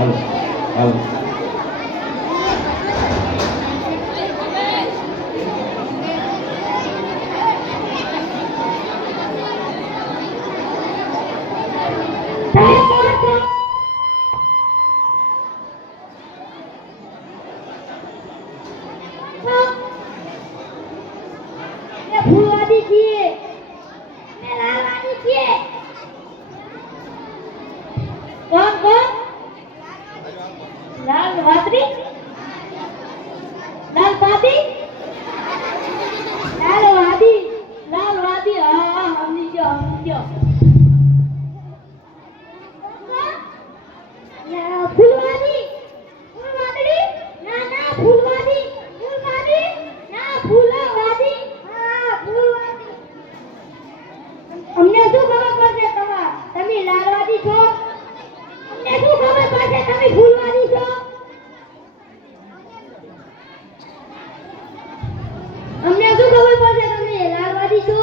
હાલો હાલો ફૂલવાદી છીએ ને લાલવાદી છીએ કોણ કોણ લાલ વાદળી લાલ પાદી લાલ વાદી હા સમજી ગયો ફૂલવાદી ફૂલવાદી ના ફૂલવાદી ના ફૂલવાદી હા ફૂલવાદી અમને શું ખબર પડશે તમે લાલવાદી છો અમને શું ખબર પડશે તમે ફૂલવાદી છો અમને શું ખબર પડશે તમે લાલવાદી છો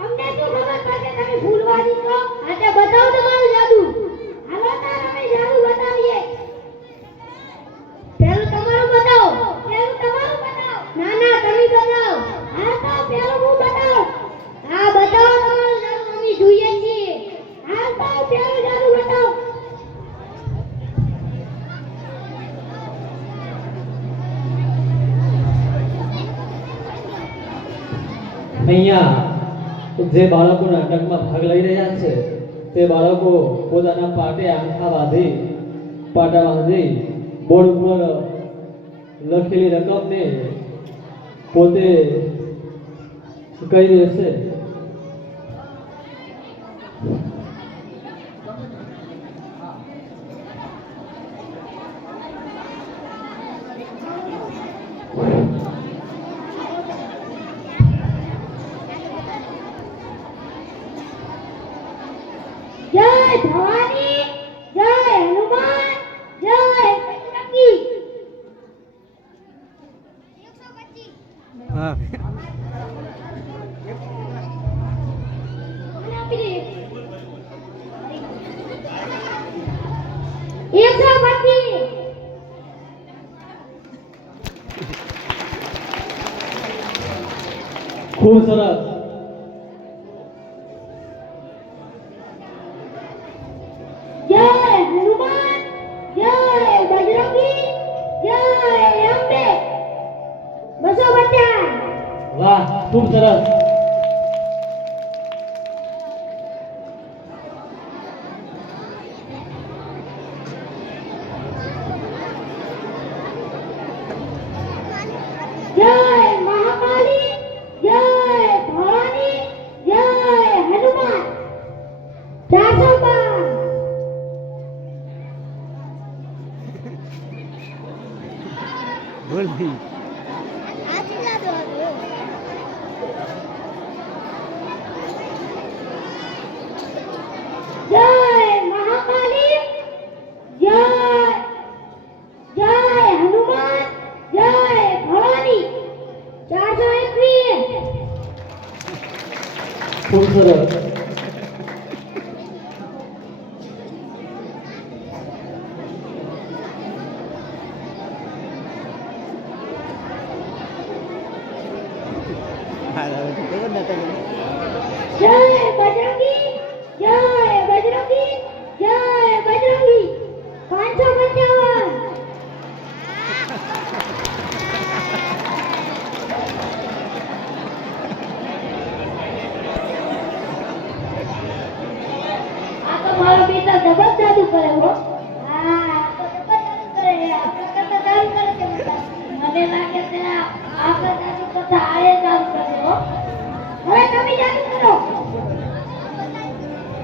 અમને શું ખબર પડશે તમે ફૂલવાદી છો આટે બતાવો તમારું જાદુ હાલો તાર અમે જાદુ બતાવીએ પેલું તમારું બતાવો ના તમે બતાવો હા તો પેલું હું બતાવો હા બતાવો તમારું જાદુ અમે જોઈએ છીએ હા તો પેલું જાદુ બતાવો અહીંયા જે બાળકો નાટકમાં ભાગ લઈ રહ્યા છે તે બાળકો પોતાના પાટા બાંધી બોર્ડ ઉપર લખેલી રકમને પોતે કહી દેશે. જય ભવાની જય હનુમાન જય બજરંગી 125 હા 125 ખૂબ સરસ. જય હનુમાન જય બજરંગી જય અંબે 250 વાહ, ખૂબ સરસ. જય મહાકાલી જય ભવાની જય હનુમાન 412 બોલ દી જય મહાકાલી જય હનુમાન જય ભવાની 421 ખૂબ સરસ. હા હવે તો કેવો નાટક જય બજરંગી જય બજરંગી જય બજરંગી 555 આ તો મારો બેટા જબરદસ્ત જાદુ કરે હો હા આ તો જબરદસ્ત કરે આપણે કરતા જાદુ કરે છે બેટા મને લાગે છે આપણે જાદુ કરતા આયે જાદુ કરે હો હવે તમે જાદુ કરો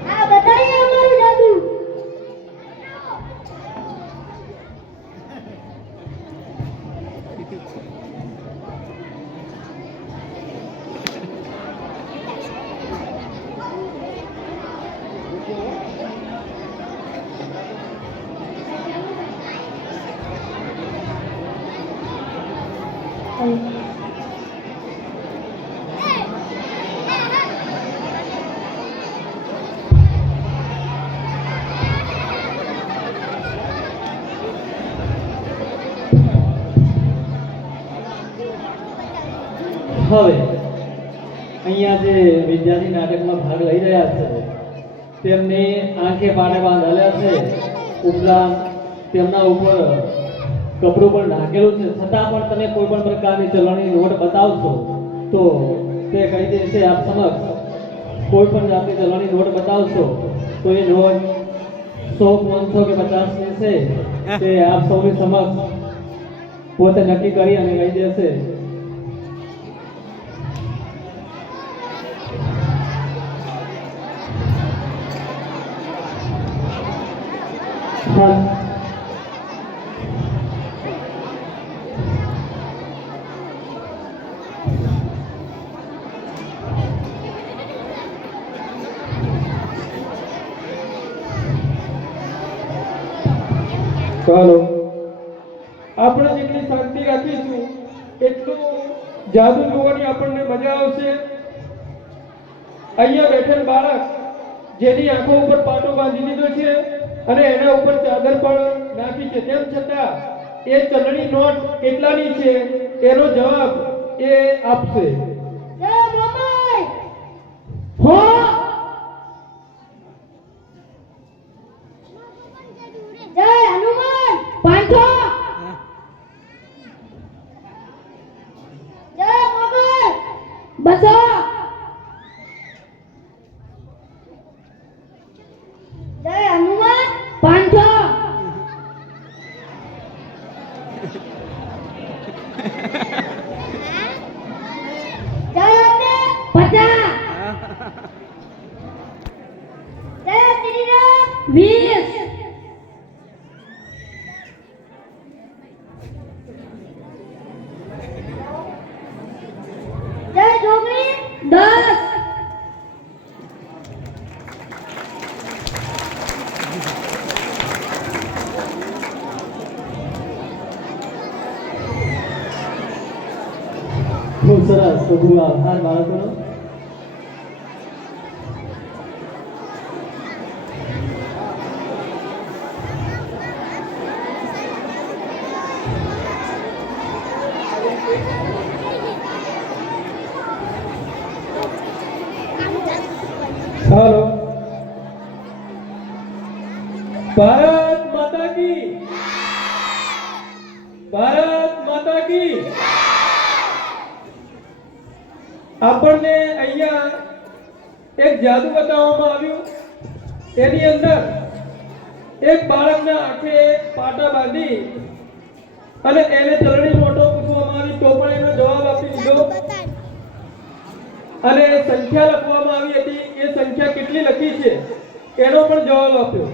હા બતાવીએ અમારું જાદુ હવે અહીંયા જે વિદ્યાર્થી નાટકમાં ભાગ લઈ રહ્યા છે તેમની આંખે પાટે બાંધેલા છે, ઉપરાંત તેમના ઉપર કપડું પણ ઢાંકેલું છે, છતાં પણ તમે કોઈ પણ પ્રકારની ચલણની નોટ બતાવશો તો તે કહી દેશે આપ સમક્ષ કોઈ પણ જાતની ચલણની નોટ બતાવશો તો એ નોટ 100, 500 કે 50 છે તે આપ સૌની સમક્ષ પોતે નક્કી કરી અને કહી દેશે. હા, ચાલો આપણે જેટલી શાંતિ રાખીશું એટલું જાદુ જોવાની આપણને મજા આવશે. અહીંયા બેઠેલ બાળક જેની આંખો ઉપર પાટો બાંધી દીધો છે અને એના ઉપર ચાદર પણ નાખી છે, તેમ છતાં એ ચલણી નોટ કેટલાની છે એનો જવાબ એ આપશે. જય મોમાઈ! હો જય હનુમાન! 500! જય મોગલ! 200! જય હનુમાન! 500! જય અંબે! 50! જય શ્રી રામ! 20! જય જોગણી! 10! ખૂબ સરસ. તો ખૂબ આભાર બાળકોનો. ચાલો ભારત માતા કી, ભારત માતા કી. આપણને અહીંયા એક જાદુ બતાવવામાં આવ્યું. એની અંદર એક બાળકના આંખે પાટા બાંધી અને એને ચલણી નોટો પૂછવામાં આવી તો પણ એનો જવાબ આપી દીધો અને સંખ્યા લખવામાં આવી હતી, એ સંખ્યા કેટલી લખી છે એનો પણ જવાબ આપ્યો.